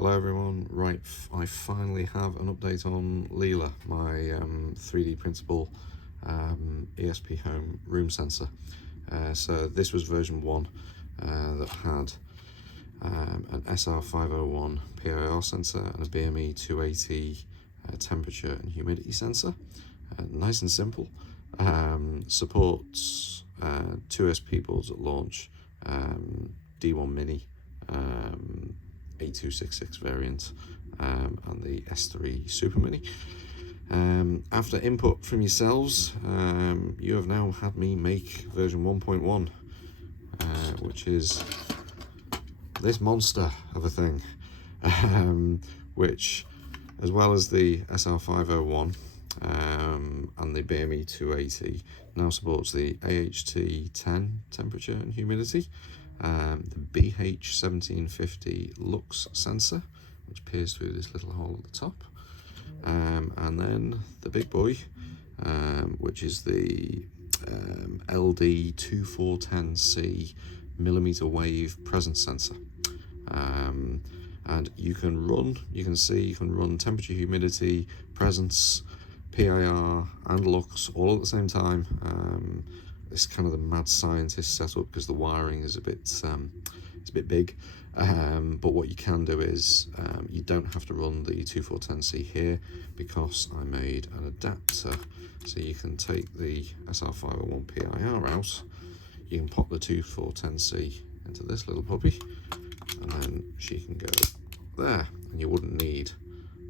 Hello everyone, right, I finally have an update on Leela, my 3D printable ESPHome room sensor. So this was version 1 that had an SR501 PIR sensor and a BME280 temperature and humidity sensor. Nice and simple. Supports 2 SP boards at launch, D1 Mini, 8266 variant, and the S3 Super Mini. After input from yourselves, you have now had me make version 1.1, which is this monster of a thing, which, as well as the SR501 and the BME 280, now supports the AHT10 temperature and humidity, the BH1750 Lux sensor, which peers through this little hole at the top, and then the big boy, which is the LD2410C mmWave presence sensor. And you can run temperature, humidity, presence, PIR and Lux all at the same time. It's kind of the mad scientist setup because the wiring is a bit big, but what you can do is you don't have to run the 2410C here, because I made an adapter, so you can take the SR501 PIR out, you can pop the 2410C into this little puppy, and then she can go there, and you wouldn't need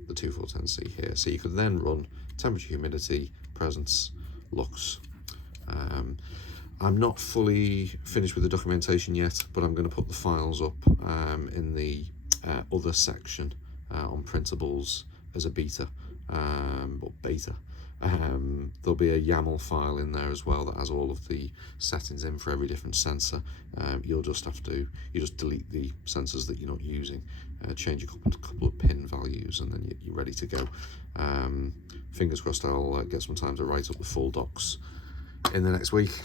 the 2410C here. So you could then run temperature, humidity, presence, Lux. I'm not fully finished with the documentation yet, but I'm going to put the files up in the other section on printables as a beta, or beta. There'll be a YAML file in there as well that has all of the settings in for every different sensor. You just delete the sensors that you're not using, change a couple of pin values, and then you're ready to go. Fingers crossed I'll get some time to write up the full docs in the next week.